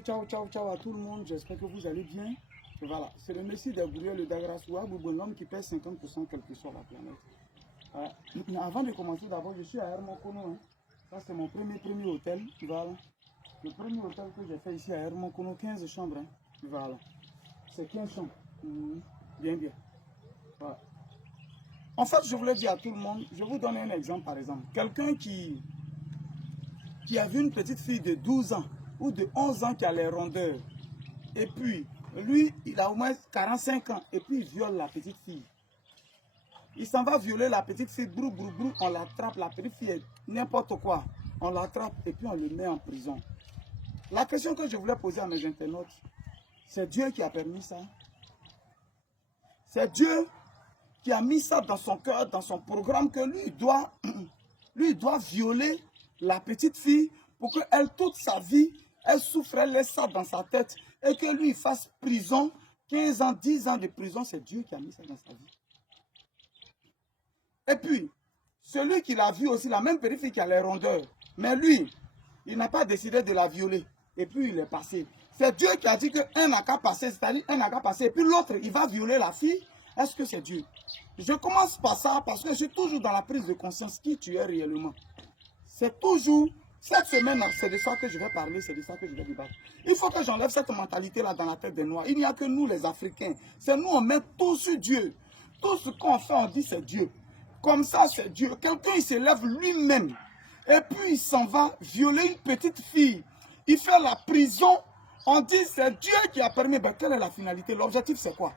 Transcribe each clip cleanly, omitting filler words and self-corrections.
Ciao, ciao, ciao à tout le monde, j'espère que vous allez bien. Voilà, c'est le Messie d'Agouriel, le Dagrassoua, l'homme qui pèse 50% quelle que soit la planète. Avant de commencer, d'abord, je suis à Hermokono. Hein. Ça, c'est mon premier hôtel. Voilà. Le premier hôtel que j'ai fait ici à Hermokono, 15 chambres. Hein. Voilà. C'est 15 chambres. Bien, bien. Voilà. En fait, je voulais dire à tout le monde, je vous donne un exemple par exemple. Quelqu'un qui a vu une petite fille de 12 ans ou de 11 ans qui a les rondeurs. Et puis, lui, il a au moins 45 ans. Et puis, il viole la petite fille. Il s'en va violer la petite fille. Brou, brou, brou. On l'attrape. La petite fille est n'importe quoi. On l'attrape et puis on le met en prison. La question que je voulais poser à mes internautes, c'est Dieu qui a permis ça. C'est Dieu qui a mis ça dans son cœur, dans son programme, que lui, il doit violer la petite fille pour qu'elle, toute sa vie, elle souffre, elle laisse ça dans sa tête et que lui, il fasse prison, 15 ans, 10 ans de prison. C'est Dieu qui a mis ça dans sa vie. Et puis, celui qui l'a vu aussi, la même petite fille qui a les rondeurs, mais lui, il n'a pas décidé de la violer. Et puis, il est passé. C'est Dieu qui a dit qu'un n'a qu'à passer, c'est-à-dire un n'a qu'à passer. Et puis l'autre, il va violer la fille. Est-ce que c'est Dieu? Je commence par ça parce que je suis toujours dans la prise de conscience qui tu es réellement. C'est toujours, cette semaine, c'est de ça que je vais parler, c'est de ça que je vais débattre. Il faut que j'enlève cette mentalité-là dans la tête des Noirs. Il n'y a que nous, les Africains. C'est nous, on met tout sur Dieu. Tout ce qu'on fait, on dit c'est Dieu. Comme ça, c'est Dieu. Quelqu'un, il s'élève lui-même. Et puis, il s'en va violer une petite fille. Il fait la prison. On dit c'est Dieu qui a permis. Ben, quelle est la finalité? L'objectif, c'est quoi?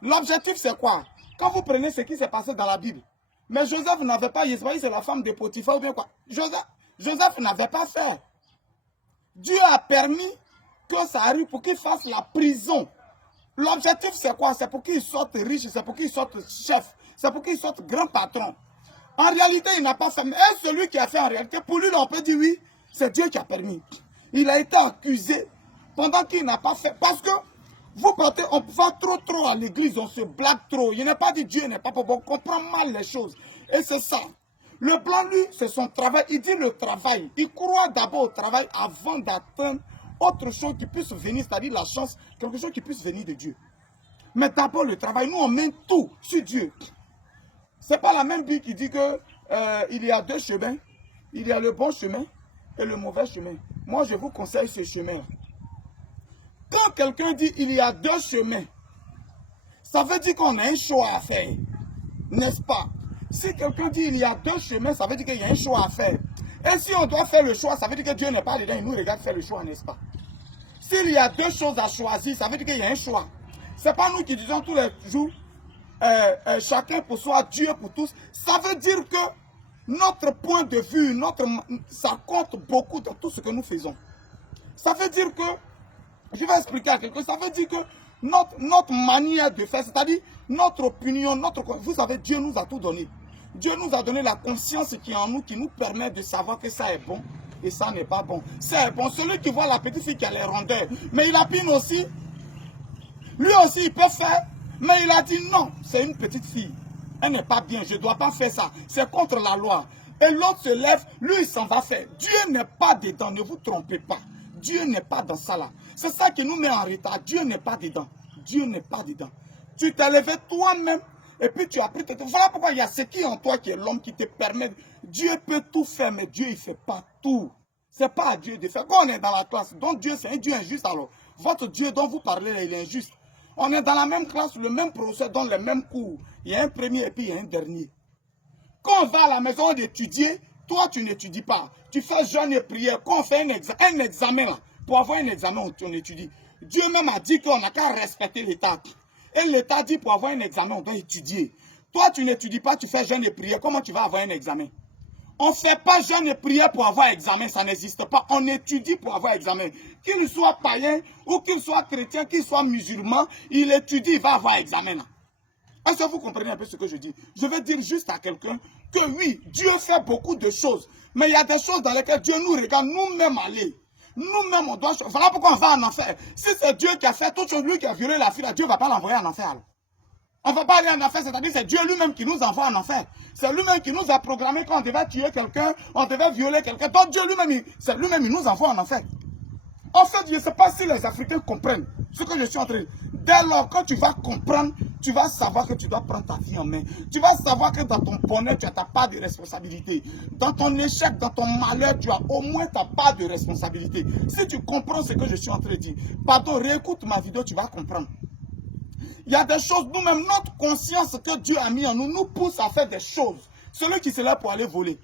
L'objectif, c'est quoi? Quand vous prenez ce qui s'est passé dans la Bible, mais Joseph n'avait pas, c'est la femme de Potiphar ou bien quoi? Joseph n'avait pas fait. Dieu a permis que ça arrive pour qu'il fasse la prison. L'objectif, c'est quoi? C'est pour qu'il sorte riche, c'est pour qu'il sorte chef, c'est pour qu'il sorte grand patron. En réalité, il n'a pas fait. Mais celui qui a fait en réalité, pour lui, on peut dire oui, c'est Dieu qui a permis. Il a été accusé pendant qu'il n'a pas fait. Parce que vous partez, on va trop à l'église, on se blague trop. Il n'est pas dit Dieu n'est pas bon, on comprend mal les choses. Et c'est ça. Le blanc, lui, c'est son travail. Il dit le travail. Il croit d'abord au travail avant d'atteindre autre chose qui puisse venir, c'est-à-dire la chance, quelque chose qui puisse venir de Dieu. Mais d'abord le travail, nous on met tout sur Dieu. Ce n'est pas la même Bible qui dit que il y a deux chemins. Il y a le bon chemin et le mauvais chemin. Moi, je vous conseille ce chemin. Quand quelqu'un dit il y a deux chemins, ça veut dire qu'on a un choix à faire. N'est-ce pas? Si quelqu'un dit il y a deux chemins, ça veut dire qu'il y a un choix à faire. Et si on doit faire le choix, ça veut dire que Dieu n'est pas dedans. Il nous regarde faire le choix, n'est-ce pas? S'il y a deux choses à choisir, ça veut dire qu'il y a un choix. Ce n'est pas nous qui disons tous les jours, chacun pour soi, Dieu pour tous. Ça veut dire que notre point de vue, ça compte beaucoup dans tout ce que nous faisons. Ça veut dire que, je vais expliquer à quelqu'un, ça veut dire que notre manière de faire, c'est-à-dire notre opinion, vous savez, Dieu nous a tout donné. Dieu nous a donné la conscience qui est en nous, qui nous permet de savoir que ça est bon et ça n'est pas bon. C'est bon, celui qui voit la petite fille qui a les rondeurs, mais il apine aussi, lui aussi il peut faire, mais il a dit non, c'est une petite fille. Elle n'est pas bien, je ne dois pas faire ça. C'est contre la loi. Et l'autre se lève, lui il s'en va faire. Dieu n'est pas dedans, ne vous trompez pas. Dieu n'est pas dans ça là. C'est ça qui nous met en retard. Dieu n'est pas dedans. Dieu n'est pas dedans. Tu t'es levé toi-même et puis tu as pris tes... Voilà pourquoi il y a ce qui est en toi qui est l'homme qui te permet. Dieu peut tout faire, mais Dieu il ne fait pas tout. Ce n'est pas à Dieu de faire. Quand on est dans la classe, donc Dieu c'est un Dieu injuste alors. Votre Dieu dont vous parlez, il est injuste. On est dans la même classe, le même professeur donne les mêmes cours. Il y a un premier et puis il y a un dernier. Quand on va à la maison d'étudier, toi tu n'étudies pas. Tu fais jeûne et prière. Quand on fait un examen là, pour avoir un examen, on étudie. Dieu même a dit qu'on n'a qu'à respecter l'État. Et l'État dit pour avoir un examen, on doit étudier. Toi tu n'étudies pas, tu fais jeûne et prière. Comment tu vas avoir un examen? On ne fait pas jeûne et prière pour avoir examen, ça n'existe pas. On étudie pour avoir examen. Qu'il soit païen ou qu'il soit chrétien, qu'il soit musulman, il étudie, il va avoir examen là. Est-ce que vous comprenez un peu ce que je dis? Je vais dire juste à quelqu'un que oui, Dieu fait beaucoup de choses. Mais il y a des choses dans lesquelles Dieu nous regarde nous-mêmes aller. Nous-mêmes, on doit... Voilà pourquoi on va en enfer. Si c'est Dieu qui a fait toute chose, lui qui a violé la fille, Dieu ne va pas l'envoyer en enfer. Alors. On ne va pas aller en enfer, c'est-à-dire c'est Dieu lui-même qui nous envoie en enfer. C'est lui-même qui nous a programmé quand on devait tuer quelqu'un, on devait violer quelqu'un. Donc Dieu lui-même, c'est lui-même, il nous envoie en enfer. En fait, je ne sais pas si les Africains comprennent ce que je suis en train de dire. Dès lors, quand tu vas comprendre, tu vas savoir que tu dois prendre ta vie en main. Tu vas savoir que dans ton bonheur, tu as ta part de responsabilité. Dans ton échec, dans ton malheur, tu as au moins ta part de responsabilité. Si tu comprends ce que je suis en train de dire, pardon, réécoute ma vidéo, tu vas comprendre. Il y a des choses, nous-mêmes, notre conscience que Dieu a mis en nous, nous pousse à faire des choses. Celui qui se lève pour aller voler,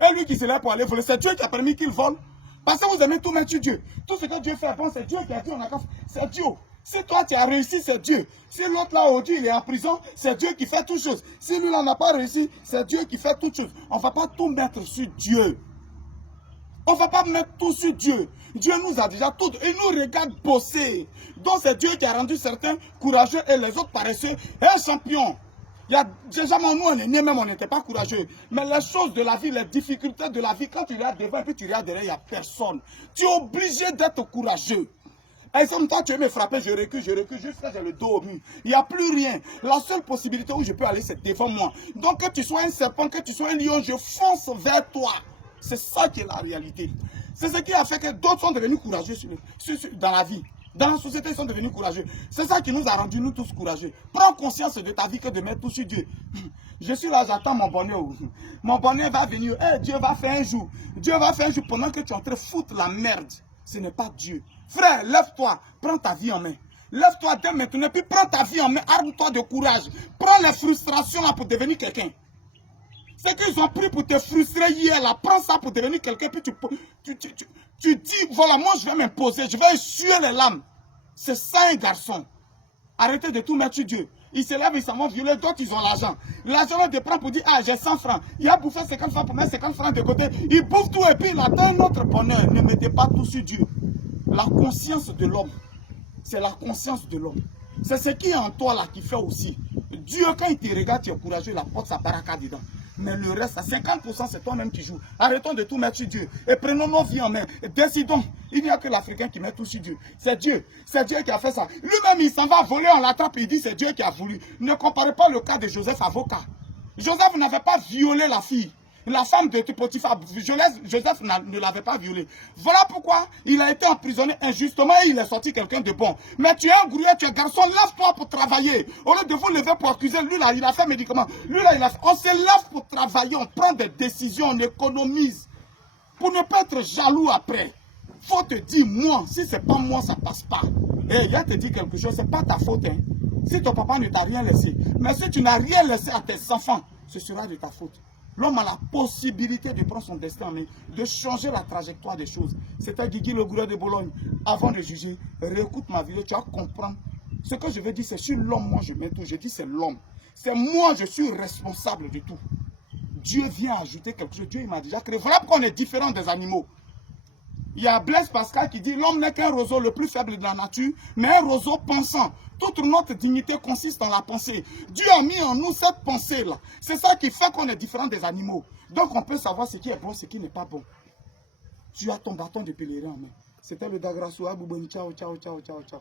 et lui qui se lève pour aller voler, c'est Dieu qui a permis qu'il vole. Parce que vous aimez tout mettre sur Dieu. Tout ce que Dieu fait, bon, c'est Dieu qui a dit, on a qu'à faire. C'est Dieu. Si toi tu as réussi, c'est Dieu. Si l'autre là aujourd'hui il est en prison, c'est Dieu qui fait toutes choses. Si lui là n'a pas réussi, c'est Dieu qui fait toutes choses. On ne va pas tout mettre sur Dieu. On ne va pas mettre tout sur Dieu. Dieu nous a déjà tout. Il nous regarde bosser. Donc c'est Dieu qui a rendu certains courageux et les autres paresseux. Et champion. Il y a déjà, nous, on est nés, même on n'était pas courageux. Mais les choses de la vie, les difficultés de la vie, quand tu regardes devant et puis tu regardes derrière, il n'y a personne. Tu es obligé d'être courageux. Exemple, toi, tu veux me frapper, je recule, jusqu'à j'ai le dos au mur. Il n'y a plus rien. La seule possibilité où je peux aller, c'est devant moi. Donc, que tu sois un serpent, que tu sois un lion, je fonce vers toi. C'est ça qui est la réalité. C'est ce qui a fait que d'autres sont devenus courageux dans la vie. Dans la société, ils sont devenus courageux. C'est ça qui nous a rendus, nous tous, courageux. Prends conscience de ta vie que de mettre tout sur Dieu. Je suis là, j'attends mon bonheur. Mon bonheur va venir. Hey, Dieu va faire un jour. Dieu va faire un jour pendant que tu es en train de foutre la merde. Ce n'est pas Dieu. Frère, lève-toi. Prends ta vie en main. Lève-toi dès maintenant. Puis prends ta vie en main. Arme-toi de courage. Prends les frustrations là pour devenir quelqu'un. C'est qu'ils ont pris pour te frustrer hier là. Prends ça pour devenir quelqu'un. Puis tu dis, voilà, moi je vais m'imposer. Je vais essuyer les lames. C'est ça un garçon. Arrêtez de tout mettre sur Dieu. Ils se lèvent, ils s'en vont violer. D'autres, ils ont l'argent. L'argent, on te prend pour dire, ah, j'ai 100 francs. Il a bouffé 50 francs pour mettre 50 francs de côté. Il bouffe tout et puis il attend notre bonheur. Ne mettez pas tout sur Dieu. La conscience de l'homme, c'est la conscience de l'homme. C'est ce qui est en toi là qui fait aussi. Dieu, quand il te regarde, tu es courageux, il apporte sa baraka dedans. Mais le reste, à 50%, c'est toi-même qui joues. Arrêtons de tout mettre sur Dieu. Et prenons nos vies en main. Et décidons. Il n'y a que l'Africain qui met tout sur Dieu. C'est Dieu. C'est Dieu qui a fait ça. Lui-même, il s'en va voler, on l'attrape. Il dit c'est Dieu qui a voulu. Ne comparez pas le cas de Joseph, avocat. Joseph n'avait pas violé la fille. La femme de Potiphar, Joseph ne l'avait pas violée. Voilà pourquoi il a été emprisonné injustement et il est sorti quelqu'un de bon. Mais tu es un grouilleur, tu es garçon, lève-toi pour travailler. Au lieu de vous lever pour accuser, lui là, il a fait médicament. Lui là, il a fait... On se lève pour travailler, on prend des décisions, on économise. Pour ne pas être jaloux après. Faut te dire, moi, si c'est pas moi, ça passe pas. Et il a te dit quelque chose, c'est pas ta faute. Hein. Si ton papa ne t'a rien laissé. Mais si tu n'as rien laissé à tes enfants, ce sera de ta faute. L'homme a la possibilité de prendre son destin en main, de changer la trajectoire des choses. C'était Guigui le gourou de Bologne. Avant de juger, réécoute ma vidéo, tu vas comprendre. Ce que je veux dire, c'est sur l'homme, moi je mets tout. Je dis c'est l'homme. C'est moi, je suis responsable de tout. Dieu vient ajouter quelque chose. Dieu il m'a déjà créé. Voilà pourquoi on est différent des animaux. Il y a Blaise Pascal qui dit l'homme n'est qu'un roseau le plus faible de la nature, mais un roseau pensant. Toute notre dignité consiste dans la pensée. Dieu a mis en nous cette pensée-là. C'est ça qui fait qu'on est différent des animaux. Donc on peut savoir ce qui est bon, ce qui n'est pas bon. Tu as ton bâton de pèlerin en main. C'était le Dagrassoua Bouboni. Ciao, ciao, ciao, ciao, ciao.